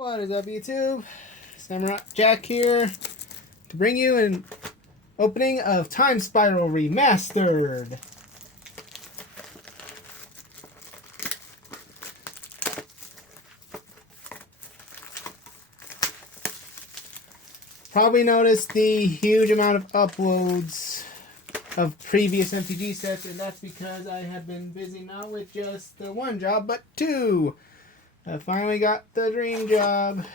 What is up, YouTube? Samurai Jack here to bring you an opening of Time Spiral Remastered. Probably noticed the huge amount of uploads of previous MTG sets, and that's because I have been busy not with just the one job, but two. I finally got the dream job.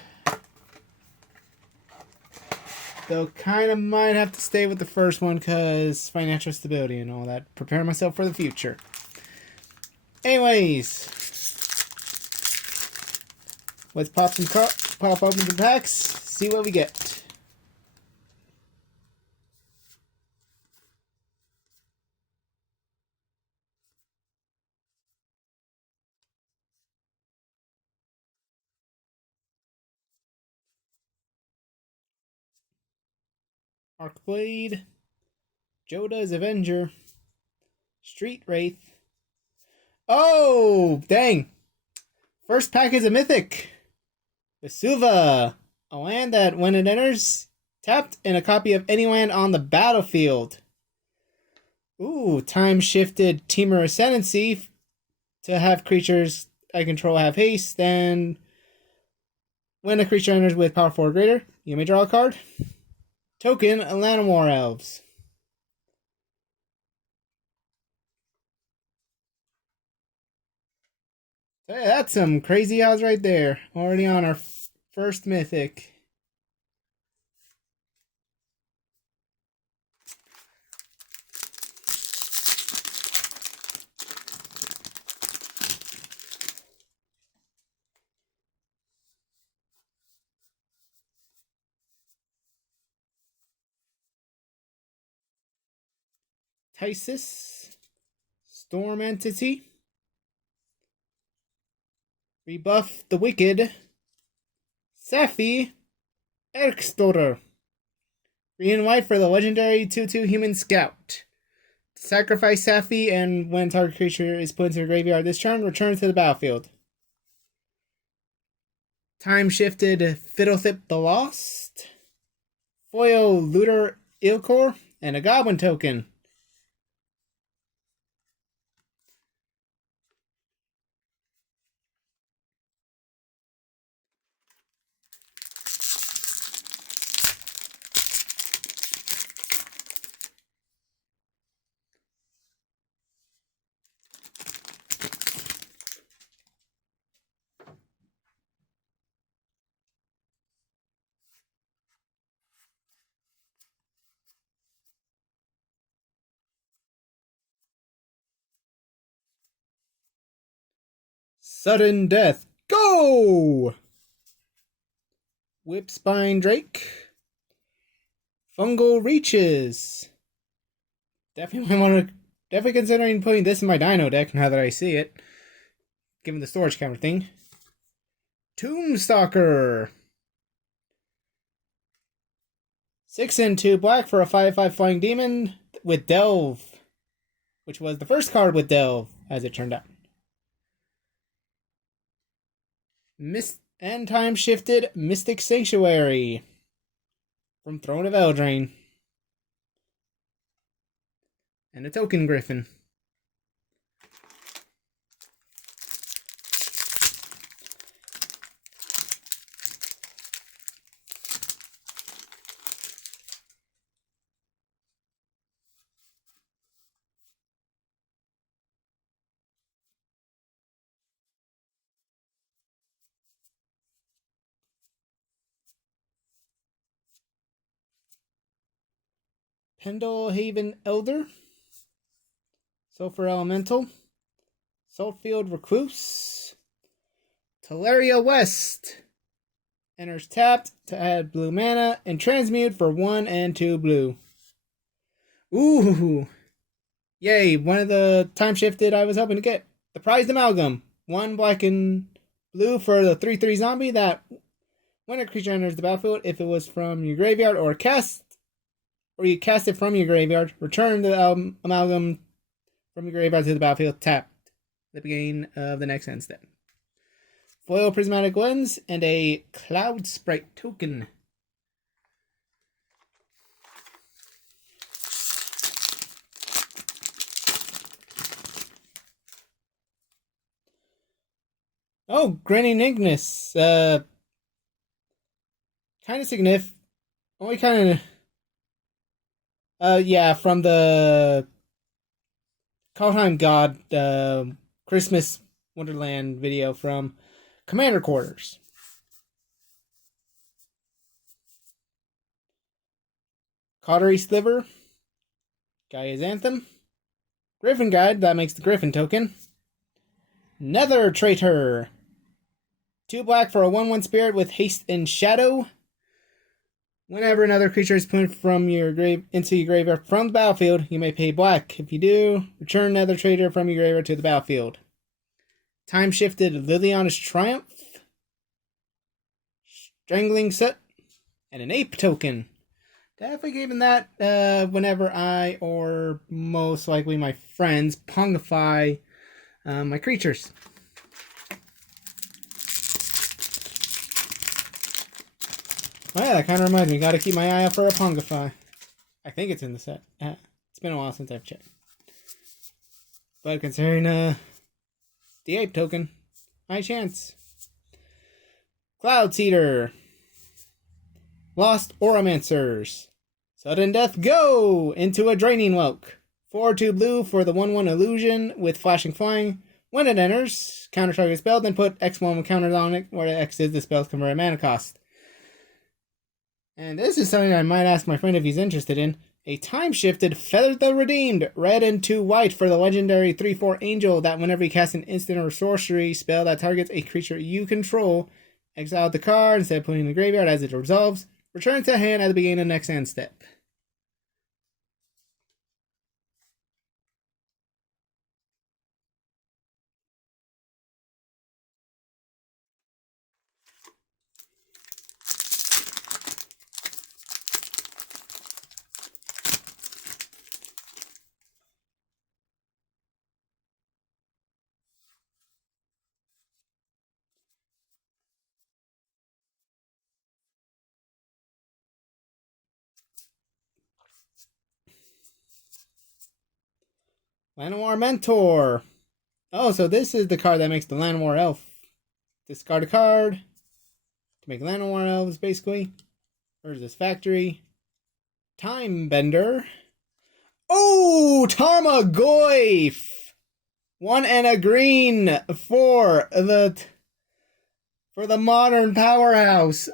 Though kind of might have to stay with the first one because financial stability and all that. Prepare myself for the future. Anyways, let's pop open some packs, see what we get. Arcblade, Joda's Avenger, Street Wraith. Oh, dang. First pack is a Mythic. Vesuva, a land that when it enters, tapped and a copy of any land on the battlefield. Ooh, time-shifted Temur Ascendancy to have creatures I control have haste. Then, when a creature enters with power 4 or greater, you may draw a card. Token, Llanowar Elves. Hey, that's some crazy odds right there. Already on our first Mythic. Tysis, Storm Entity, Rebuff the Wicked, Safi, Erkstorer. 3 and white for the legendary 2/2 Human Scout. Sacrifice Safi, and when target creature is put into the graveyard this turn, return to the battlefield. Time shifted Fiddlethip the Lost, Foil Looter Ilkor, and a Goblin token. Sudden Death. Go! Whipspine Drake. Fungal Reaches. Definitely considering putting this in my Dino deck now that I see it. Given the storage counter thing. Tombstalker. 6 and 2 black for a 5/5 flying demon with Delve. Which was the first card with Delve, as it turned out. And time shifted Mystic Sanctuary from Throne of Eldraine. And a token Griffin. Pendlehaven Elder, Sulfur Elemental, Saltfield Recluse, Teleria West, enters tapped to add blue mana and transmute for 1 and 2 blue. Ooh, yay, one of the time shifted I was hoping to get. The Prized Amalgam, 1 black and blue for the 3/3 zombie that when a creature enters the battlefield, if it was from your graveyard or you cast it from your graveyard, return the amalgam from your graveyard to the battlefield tapped at the beginning of the next end step. foil prismatic lens, and a cloud sprite token. Oh, Grinning Ignis. Kind of significant. Only kind of. Yeah, from the Kaldheim God Christmas Wonderland video from Commander Quarters. Cautery Sliver. Gaia's Anthem. Griffin Guide, that makes the Griffin token. Nether Traitor. 2 black for a 1/1 spirit with haste and shadow. Whenever another creature is put from your grave into your graveyard from the battlefield, you may pay black. If you do, return Nether Traitor from your graveyard to the battlefield. Time Shifted Liliana's Triumph. Strangling Soot. And an Ape token. Definitely giving that whenever I, or most likely my friends, pongify my creatures. Oh yeah, that kind of reminds me. Gotta keep my eye out for a pongify. I think it's in the set. It's been a while since I've checked. But considering the Ape token, high chance. Cloud Seeder. Lost Oromancers. Sudden Death Go! Into a Draining Welk. 4/2 blue for the 1/1 illusion with flashing flying. When it enters, counter target spell, then put X1 counters on it, where X is the spell's converted mana cost. And this is something I might ask my friend if he's interested in. A time-shifted Feather the Redeemed, red and 2 white for the legendary 3/4 Angel that whenever you cast an instant or sorcery spell that targets a creature you control, exile the card instead of putting it in the graveyard as it resolves. Return to hand at the beginning of the next end step. Llanowar Mentor. Oh, so this is the card that makes the Llanowar Elf. Discard a card to make Llanowar Elves, basically. Where's this factory? Time Bender. Oh, Tarmogoyf! 1 and a green for the modern powerhouse.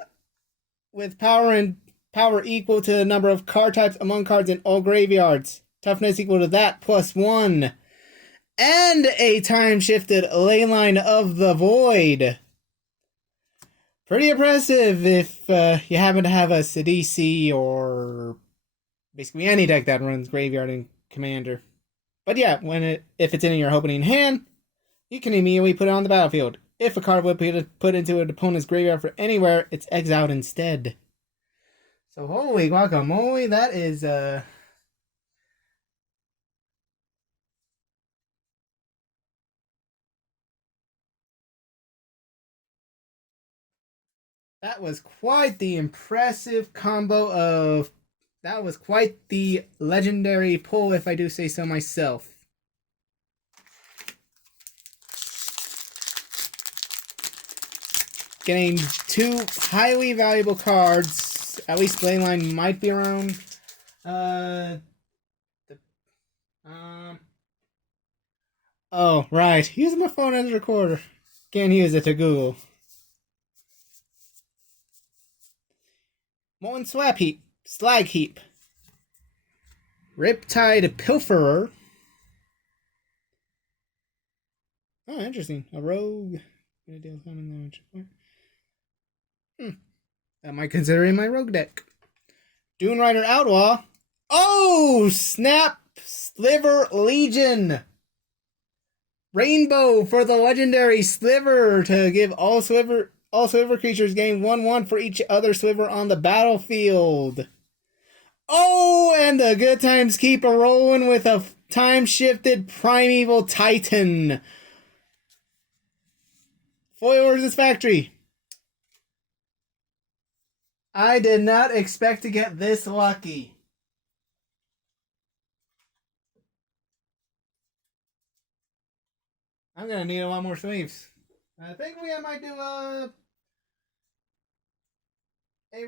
With power equal to the number of card types among cards in all graveyards. Toughness equal to that plus 1. And a time-shifted Leyline of the Void. Pretty impressive if you happen to have a Sidisi or basically any deck that runs Graveyard and Commander. But yeah, if it's in your opening hand, you can immediately put it on the battlefield. If a card would be put into an opponent's graveyard for anywhere, it's exiled instead. So holy guacamole, that is that was quite the impressive combo of... That was quite the legendary pull, if I do say so myself. Getting 2 highly valuable cards. At least Leyline might be around. Oh, right. Using my phone as a recorder. Can't use it to Google. Molten Swap Heap. Slag Heap. Riptide Pilferer. Oh, interesting. A rogue. That might consider in my rogue deck. Dune Rider Outlaw. Oh, snap! Sliver Legion. Rainbow for the legendary Sliver to give all Sliver creatures gain 1/1 for each other Sliver on the battlefield. Oh, and the good times keep a rolling with a time-shifted Primeval Titan. Foil versus Factory. I did not expect to get this lucky. I'm gonna need a lot more sleeves. I think I might do a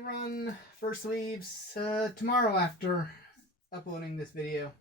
run for sleeves tomorrow after uploading this video.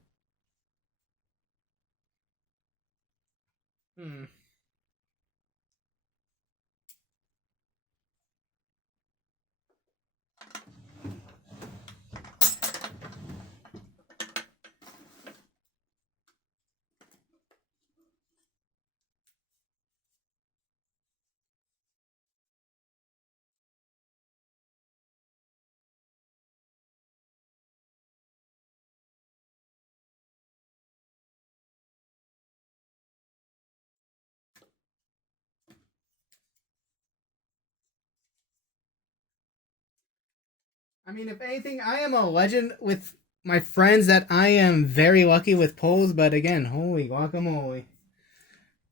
I mean, if anything, I am a legend with my friends that I am very lucky with pulls, but again, holy guacamole.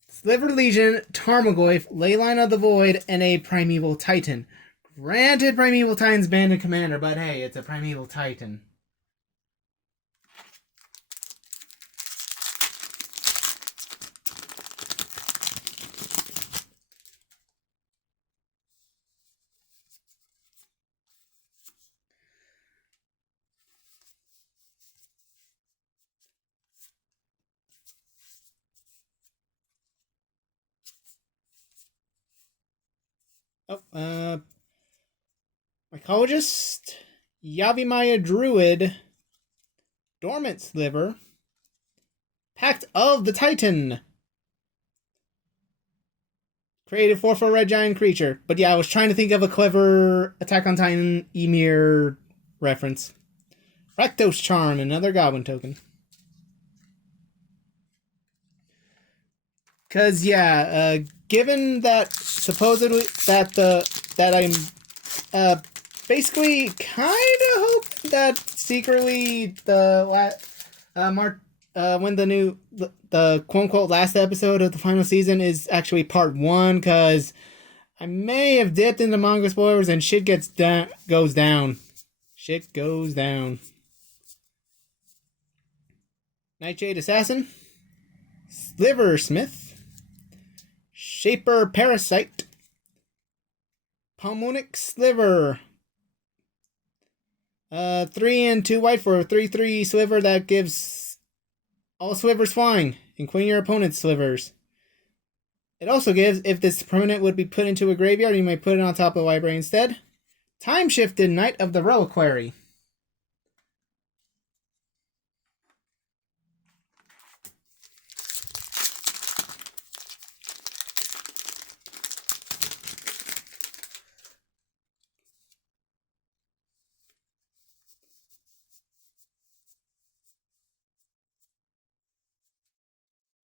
Sliver Legion, Tarmogoyf, Leyline of the Void, and a Primeval Titan. Granted, Primeval Titan's banned in Commander, but hey, it's a Primeval Titan. Oh, Mycologist, Yavimaya Druid, Dormant Sliver, Pact of the Titan. Created 4/4 red giant creature. But yeah, I was trying to think of a clever Attack on Titan Emir reference. Rakdos Charm, another Goblin token. Because yeah, given that supposedly that I'm basically kind of hope that secretly when the quote unquote last episode of the final season is actually part 1, because I may have dipped into manga spoilers and shit goes down. Shit goes down. Nightshade Assassin, Sliversmith, Shaper Parasite, Pulmonic Sliver. 3 and 2 white for a 3/3 sliver that gives all slivers flying, including your opponent's slivers. It also gives, if this permanent would be put into a graveyard, you might put it on top of the library instead. Time Shifted Knight of the Reliquary.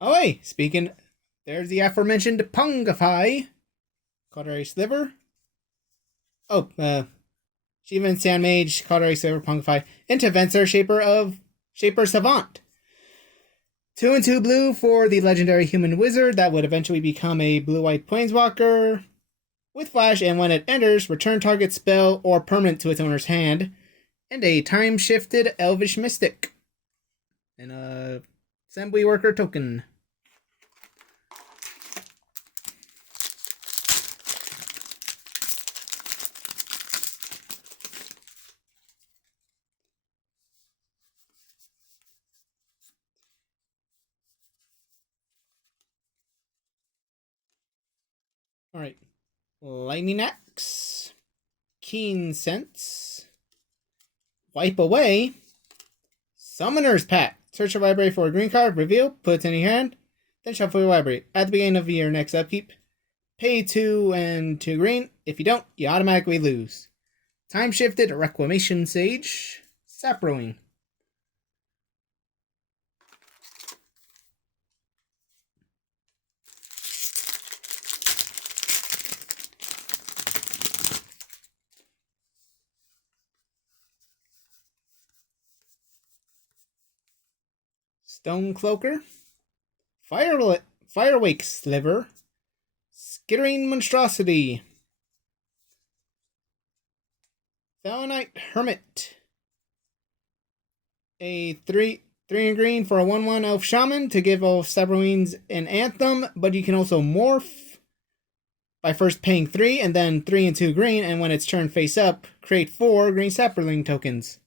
Oh, hey, speaking, there's the aforementioned Pungify. Cautery Sliver. Oh, Shiva and Sandmage, Cautery Sliver, Pungify. Intervencer, Shaper Savant. 2 and 2 blue for the legendary human wizard that would eventually become a blue-white planeswalker with flash, and when it enters, return target spell or permanent to its owner's hand, and a time-shifted elvish mystic. And a assembly worker token. Alright. Lightning Axe. Keen Sense. Wipe Away. Summoner's Pact. Search your library for a green card, reveal, put it in your hand, then shuffle your library. At the beginning of your next upkeep, pay 2 and 2 green. If you don't, you automatically lose. Time Shifted, Reclamation Sage. Saprowing. Stonecloaker, Firewake Sliver, Skittering Monstrosity. Selenite Hermit. A 3 and green for a 1/1 Elf Shaman to give all Cyberwings an Anthem, but you can also morph by first paying 3 and then 3 and 2 green, and when it's turn face up, create 4 green Sapperling tokens.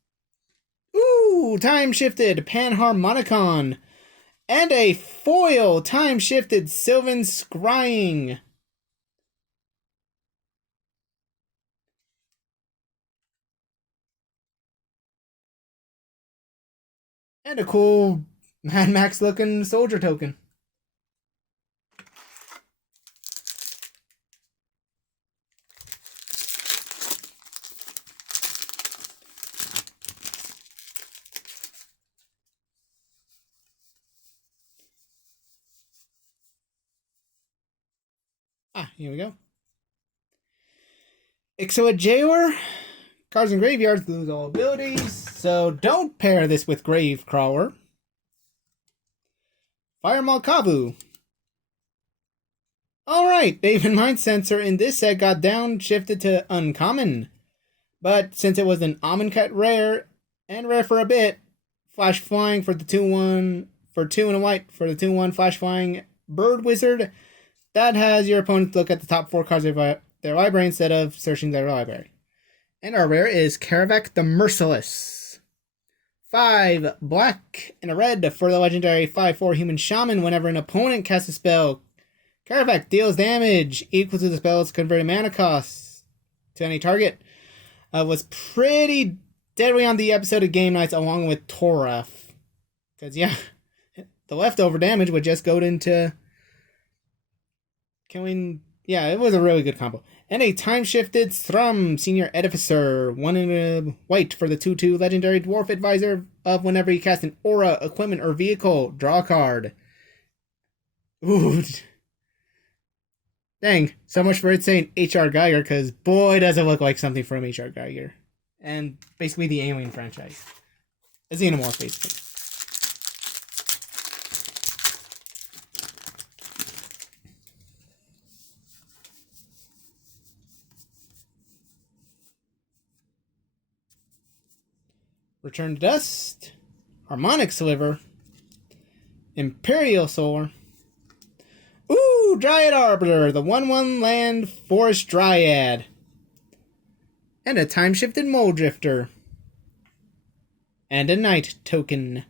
Ooh, time shifted Panharmonicon. And a foil time shifted Sylvan Scrying. And a cool Mad Max looking soldier token. Here we go. Ixoa Jaywar. Cards in graveyards lose all abilities, so don't pair this with Gravecrawler. Firemaw Kavu. Alright, David Mind Sensor in this set got downshifted to uncommon. But since it was an Amonkhet rare, and rare for a bit, Flash Flying for the 2/1, for 2 and a white, for the 2/1 Flash Flying Bird Wizard, that has your opponent look at the top 4 cards of their library instead of searching their library. And our rare is Karavek the Merciless. 5 black and a red for the legendary 5/4 Human Shaman. Whenever an opponent casts a spell, Karavek deals damage equal to the spell's converted mana cost to any target. Was pretty deadly on the episode of Game Nights along with Toref. Because, yeah, the leftover damage would just go into killing. Yeah, it was a really good combo. And a time-shifted Thrum, Senior Edificer, 1 in a white for the 2/2 legendary Dwarf Advisor of whenever you cast an aura, equipment, or vehicle, draw a card. Ooh. Dang, so much for it saying H.R. Geiger, because boy does it look like something from H.R. Geiger. And basically the Alien franchise. A Xenomorph, basically. Return to Dust, Harmonic Sliver, Imperial Solar, ooh, Dryad Arbiter, the 1/1 land Forest Dryad, and a time-shifted Mole Drifter, and a Night token.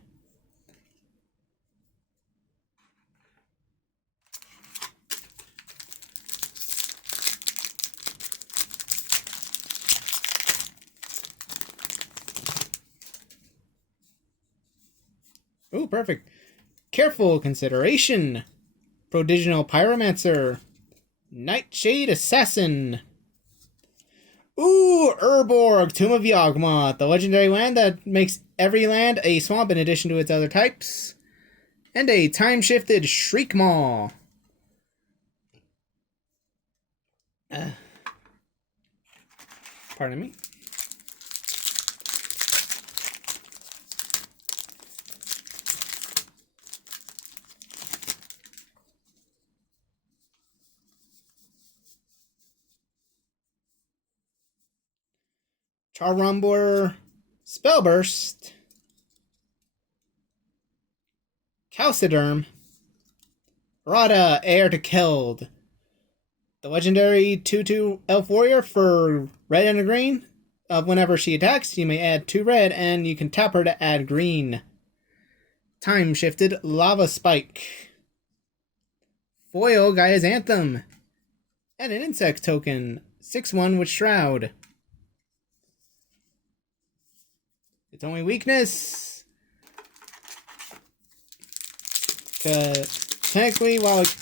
Ooh, perfect. Careful Consideration, Prodigal Pyromancer, Nightshade Assassin. Ooh, Urborg, Tomb of Yawgmoth, the legendary land that makes every land a swamp in addition to its other types. And a time-shifted Shriekmaw. Pardon me. Charrumbler, Spellburst, Calciderm, Rada, Heir to Keld, the legendary 2/2 Elf Warrior for red and a green. Whenever she attacks, you may add 2 red, and you can tap her to add green. Time shifted Lava Spike, foil Gaia's Anthem, and an insect token, 6/1 with Shroud. Its only weakness, technically, while it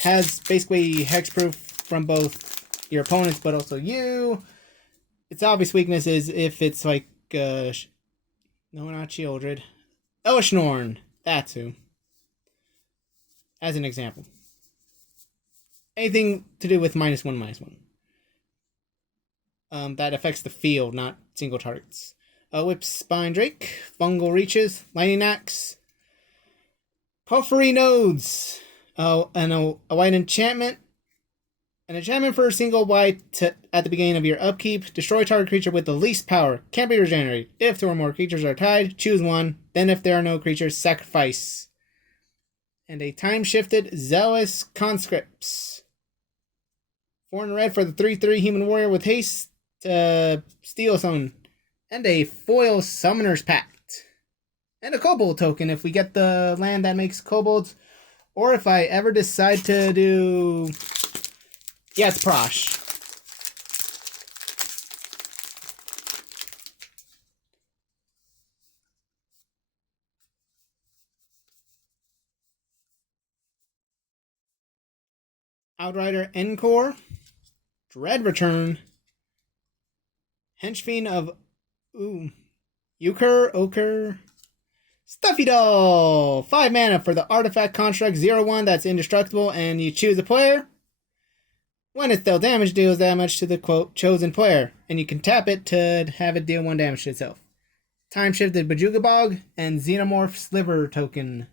has basically hexproof from both your opponents but also you, its obvious weakness is if it's like, no, not Shieldred, Elishnorn, that's who, as an example. Anything to do with -1/-1. That affects the field, not single targets. Whip Spine Drake, Fungal Reaches, Lightning Axe, Puffery Nodes, and a white enchantment An enchantment for a single white at the beginning of your upkeep. Destroy target creature with the least power. Can't be regenerated. If two or more creatures are tied, choose one. Then if there are no creatures, sacrifice. And a time-shifted Zealous Conscripts. 4 in red for the 3/3 human warrior with haste to steal someone. And a foil Summoner's Pact. And a kobold token if we get the land that makes kobolds. Or if I ever decide to do... Yeah, it's Prosh. Outrider Encore. Dread Return. Henchfiend of... Ochre. Stuffy Doll! 5 mana for the artifact construct 0/1 that's indestructible, and you choose a player. When it's dealt damage, deals damage to the, quote, chosen player, and you can tap it to have it deal 1 damage to itself. Time-shifted Bajuga Bog, and Xenomorph Sliver token.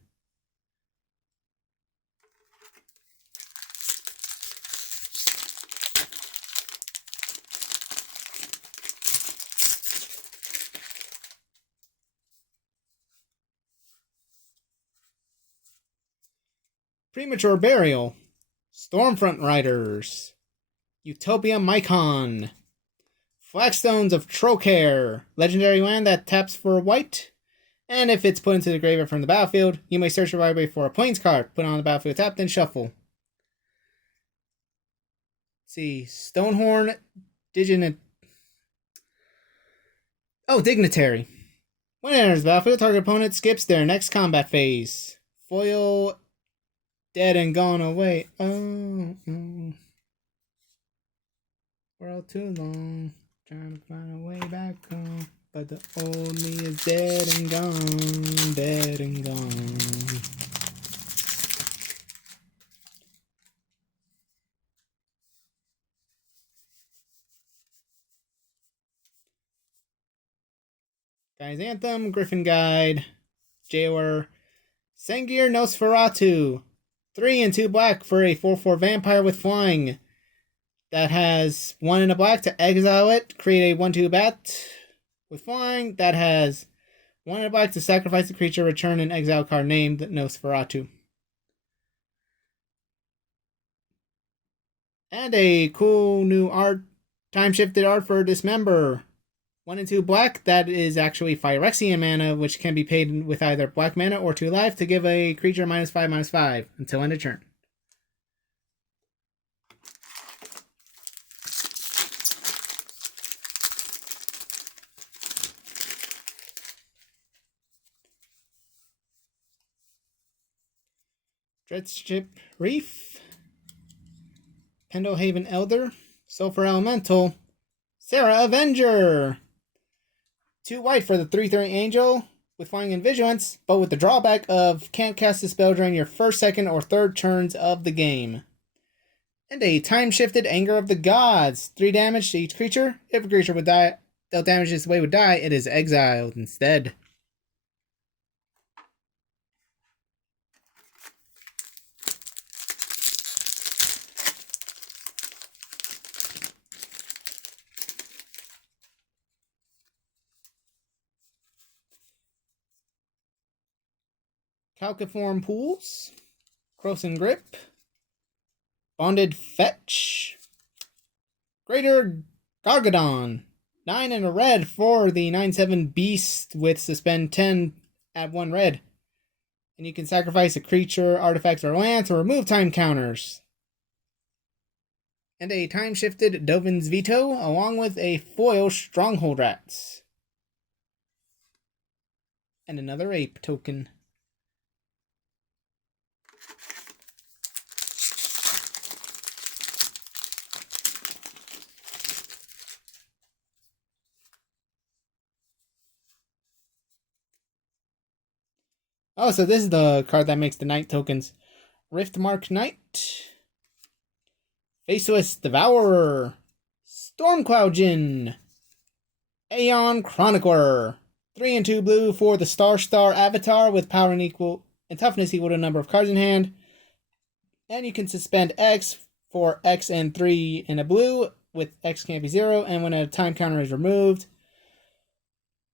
Premature Burial. Stormfront Riders. Utopia Mycon. Flagstones of Trocaire. Legendary land that taps for white. And if it's put into the graveyard from the battlefield, you may search your library for a Plains card. Put it on the battlefield, tap, then shuffle. Let's see. Stonehorn. Dignitary. When it enters the battlefield, target opponent skips their next combat phase. Foil... Dead and gone away. Oh. We're all too long. Trying to find a way back home. But the old me is dead and gone. Dead and gone. Guy's Anthem, Griffin Guide, Jailer, Sengir Nosferatu. 3 and 2 black for a 4/4 vampire with flying. That has 1 and a black to exile it. Create a 1/2 bat with flying. That has 1 and a black to sacrifice the creature. Return an exile card named Nosferatu. And a cool new art. Time-shifted art for Dismember. 1 and 2 black, that is actually Phyrexian mana, which can be paid with either black mana or 2 life to give a creature -5/-5 until end of turn. Dreadship Reef. Pendlehaven Elder. Sulfur Elemental. Sarah Avenger. 2 white for the 3/3 Angel with flying and vigilance, but with the drawback of can't cast a spell during your first, second, or third turns of the game. And a time-shifted Anger of the Gods. 3 damage to each creature. If a creature would die, dealt damage this way would die, it is exiled instead. Calciform Pools, Croson Grip, Bonded Fetch, Greater Gargadon, 9 and a red for the 9/7 Beast with Suspend 10 at 1 red. And you can sacrifice a creature, artifact, or land to remove time counters. And a time-shifted Dovin's Veto, along with a foil Stronghold Rats. And another ape token. Oh, so this is the card that makes the Knight tokens. Riftmark Knight. Faceless Devourer. Stormcloud Djinn. Aeon Chronicler. 3 and 2 blue for the Star Avatar with power and toughness equal to the number of cards in hand. And you can suspend X for X and 3 in a blue, with X can't be 0, and when a time counter is removed,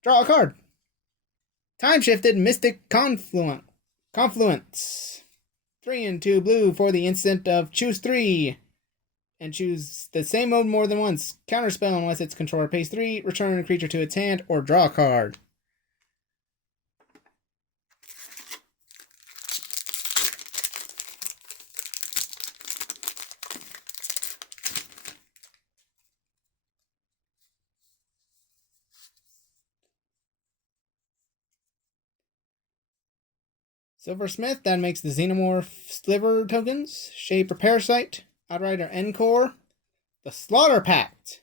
draw a card. Time shifted Mystic Confluence. 3 and 2 blue for the instant of choose 3. And choose the same mode more than once. Counterspell unless its controller pays 3. Return a creature to its hand or draw a card. Silversmith, that makes the Xenomorph Sliver tokens. Shaper Parasite, Outrider Encore. The Slaughter Pact.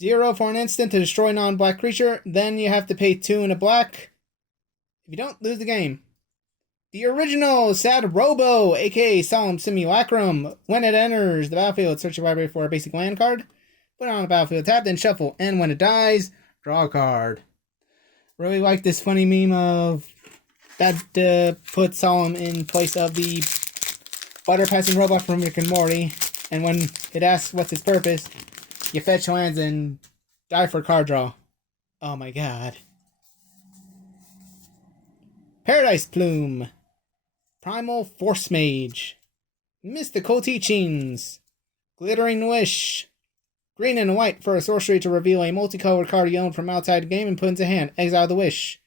0 for an instant to destroy non-black creature, then you have to pay 2 and a black. If you don't, lose the game. The original Sad Robo, aka Solemn Simulacrum. When it enters the battlefield, search your library for a basic land card. Put it on the battlefield tab, then shuffle. And when it dies, draw a card. Really like this funny meme of that put Solemn in place of the butter passing robot from Rick and Morty. And when it asks what's its purpose, you fetch lands and die for card draw. Oh my god. Paradise Plume. Primal Force Mage. Mystical Teachings. Glittering Wish. Green and white for a sorcery to reveal a multicolored card you own from outside the game and put into hand. Exile the wish.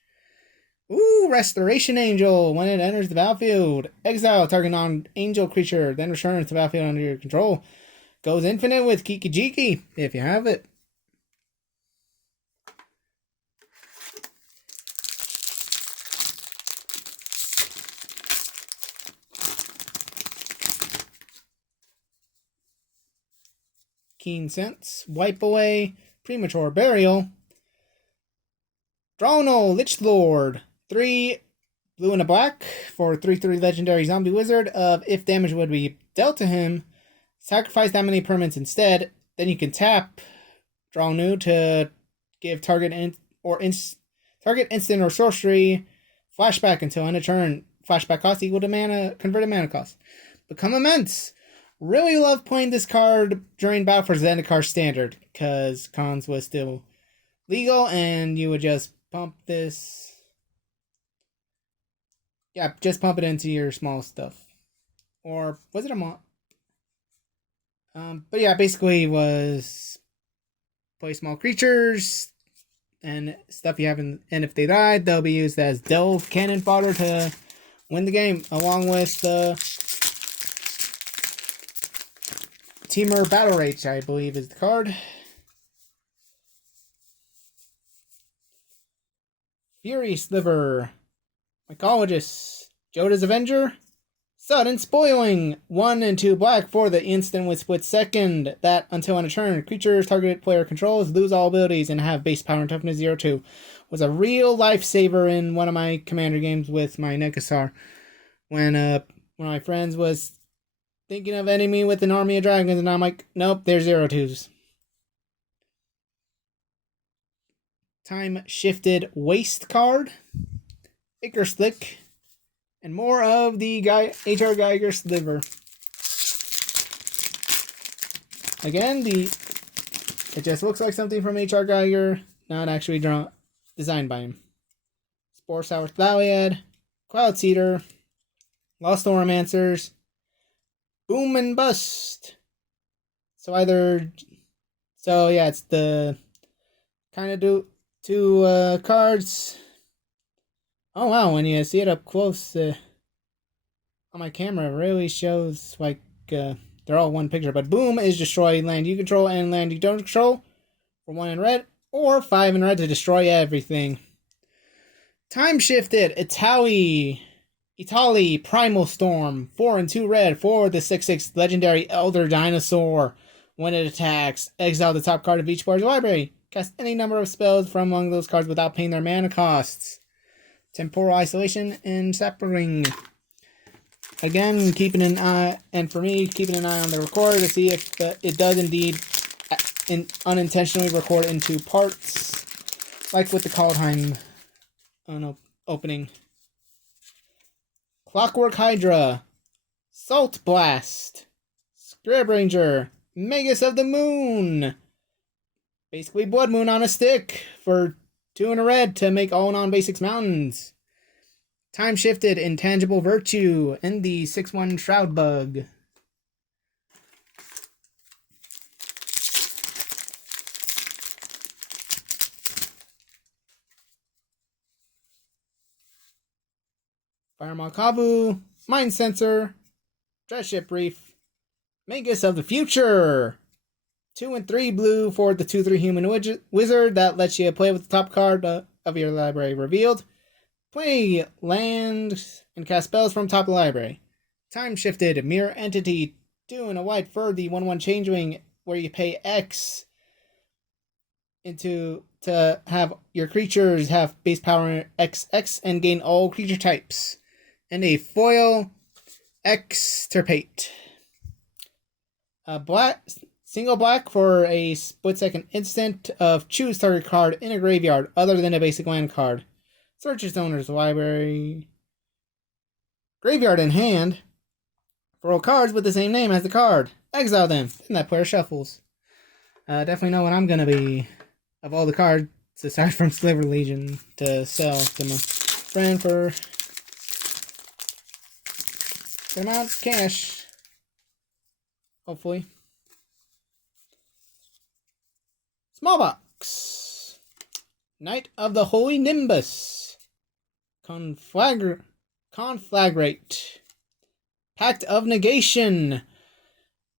Ooh, Restoration Angel. When it enters the battlefield, exile target non-angel creature, then returns to the battlefield under your control. Goes infinite with Kiki Jiki, if you have it. Keen Sense, Wipe Away, Premature Burial. Drono, Lich Lord. 3 blue and a black for 3/3 legendary zombie wizard of if damage would be dealt to him, sacrifice that many permanents instead. Then you can tap draw new to give target instant or sorcery flashback until end of turn. Flashback cost equal to mana converted mana cost. Become immense. Really love playing this card during Battle for Zendikar Standard because cons was still legal and you would just pump this. Yeah, just pump it into your small stuff. Or was it a mod? But yeah, basically was play small creatures and stuff you haven't. And if they died, they'll be used as delve cannon fodder to win the game, along with the Teamer Battle Rage, I believe, is the card. Fury Sliver. Mycologist, Joda's Avenger, Sudden Spoiling, 1 and 2 black for the instant with split second, that until on a turn, creatures targeted player controls lose all abilities and have base power and toughness 0/2. Was a real lifesaver in one of my commander games with my Nekasar. When one of my friends was thinking of ending me with an army of dragons, and I'm like, nope, they're 0/2s. Time Shifted Waste card. Icar Slick, and more of the H.R. Geiger Sliver. Again, it just looks like something from H.R. Geiger, not actually designed by him. Spore Sour Thaliad, Cloud Seeder, Lost Oromancers, Boom and Bust. So yeah, it's the kind of two cards. Oh wow, when you see it up close on my camera, it really shows like they're all one picture. But Boom is destroy land you control and land you don't control for 1 in red, or 5 in red to destroy everything. Time Shifted, Italy Primal Storm, 4 and 2 red for the 6/6 legendary Elder Dinosaur. When it attacks, exile the top card of each player's library. Cast any number of spells from among those cards without paying their mana costs. Temporal Isolation and Sapling. Again, keeping an eye on the recorder to see if it does indeed unintentionally record in 2 parts, like with the Kaldheim opening. Clockwork Hydra, Salt Blast, Grab Ranger, Magus of the Moon. Basically Blood Moon on a stick for 2 in a red to make all non-basics mountains. Time Shifted, Intangible Virtue, and the 6/1 Shroud Bug. Fire Malkavu, Mind Sensor, Dress Ship Reef, Magus of the Future. 2 and 3 blue for the 2/3 human wizard that lets you play with the top card of your library revealed. Play land and cast spells from top of the library. Time Shifted, Mirror Entity, 2 and a white for the 1/1 Changeling, where you pay X to have your creatures have base power XX and gain all creature types. And a foil Extirpate. Single black for a split-second instant of choose target card in a graveyard other than a basic land card. Search its owner's library. Graveyard in hand. For all cards with the same name as the card. Exile them. Then that player shuffles. Definitely know what I'm going to be. Of all the cards, aside from Sliver Legion, to sell to my friend for a good amount of cash. Hopefully. Small box. Knight of the Holy Nimbus. Conflagrate. Pact of Negation.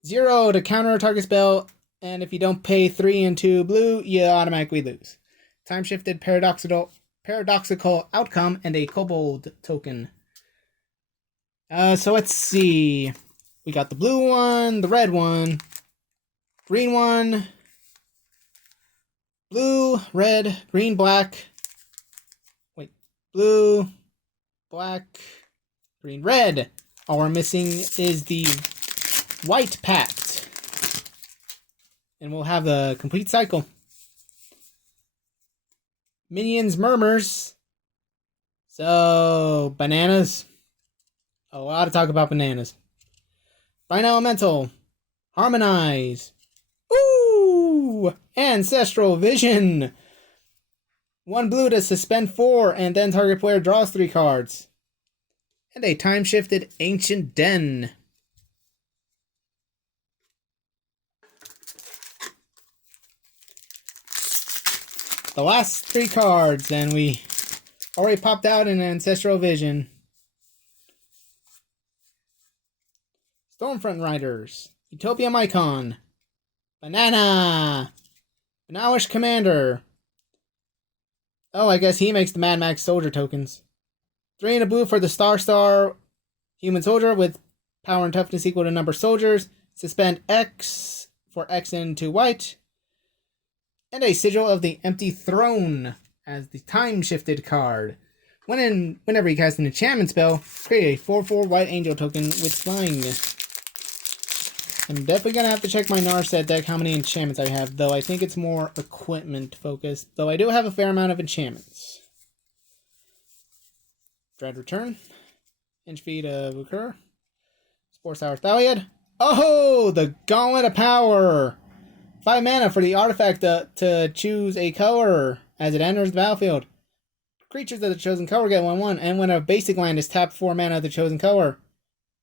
0 to counter a target spell, and if you don't pay 3 and 2 blue, you automatically lose. Time Shifted, Paradoxical Outcome, and a Kobold token. So let's see. We got the blue one, the red one, green one, blue, red, green, black. Wait, blue, black, green, red. All we're missing is the white pact. And we'll have the complete cycle. Minions Murmurs. So, bananas. A lot of talk about bananas. Fine Elemental. Harmonize. Ooh! Ancestral Vision. 1 blue to suspend 4, and then target player draws 3 cards. And a Time-Shifted Ancient Den. The last 3 cards, and we already popped out an Ancestral Vision. Stormfront Riders. Utopia Mycon. Banana. Banawish Commander. Oh, I guess he makes the Mad Max Soldier tokens. 3 and a blue for the Star Human Soldier with power and toughness equal to number of soldiers. Suspend X for X into white. And a Sigil of the Empty Throne as the Time-Shifted card. Whenever you cast an enchantment spell, create a 4/4 white angel token with flying. I'm definitely going to have to check my Narset deck how many enchantments I have, though I think it's more equipment focused, though I do have a fair amount of enchantments. Dread Return. Inch Feed of Recur. Spore Sour Thaliad. Oh, the Gauntlet of Power! 5 mana for the artifact to choose a color as it enters the battlefield. Creatures of the chosen color get 1/1, and when a basic land is tapped 4 mana of the chosen color,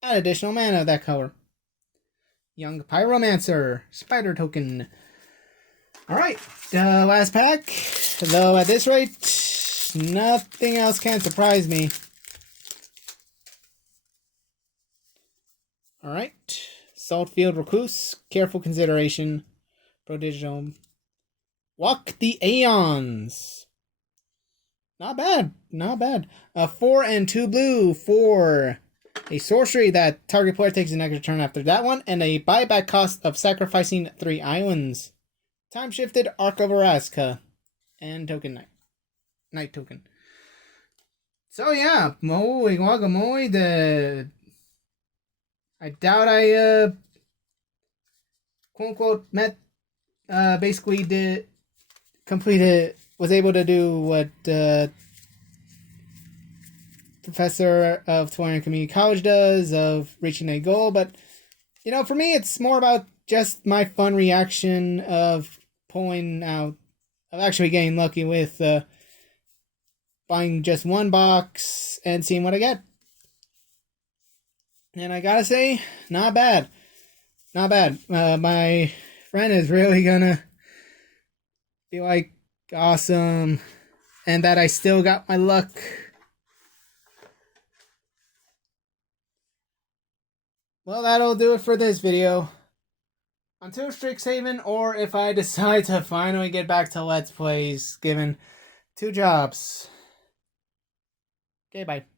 add additional mana of that color. Young Pyromancer, Spider token. Alright, last pack. Though at this rate, nothing else can surprise me. Alright, Saltfield Recluse, Careful Consideration, Prodigium. Walk the Aeons. Not bad, not bad. 4 and 2 blue for a sorcery that target player takes an extra turn after that one, and a buyback cost of sacrificing 3 islands. Time-Shifted Arc of Araska. And token Knight token. So yeah, moly guacamole, I doubt I quote unquote basically was able to do what Professor of Twilight Community College does of reaching a goal, but You know, for me, it's more about just my fun reaction of pulling out, of actually getting lucky with buying just one box and seeing what I get. And I gotta say, not bad. Not bad. My friend is really gonna be like, awesome. And that I still got my luck. Well, that'll do it for this video. Until Strixhaven, or if I decide to finally get back to Let's Plays, given 2 jobs. Okay, bye.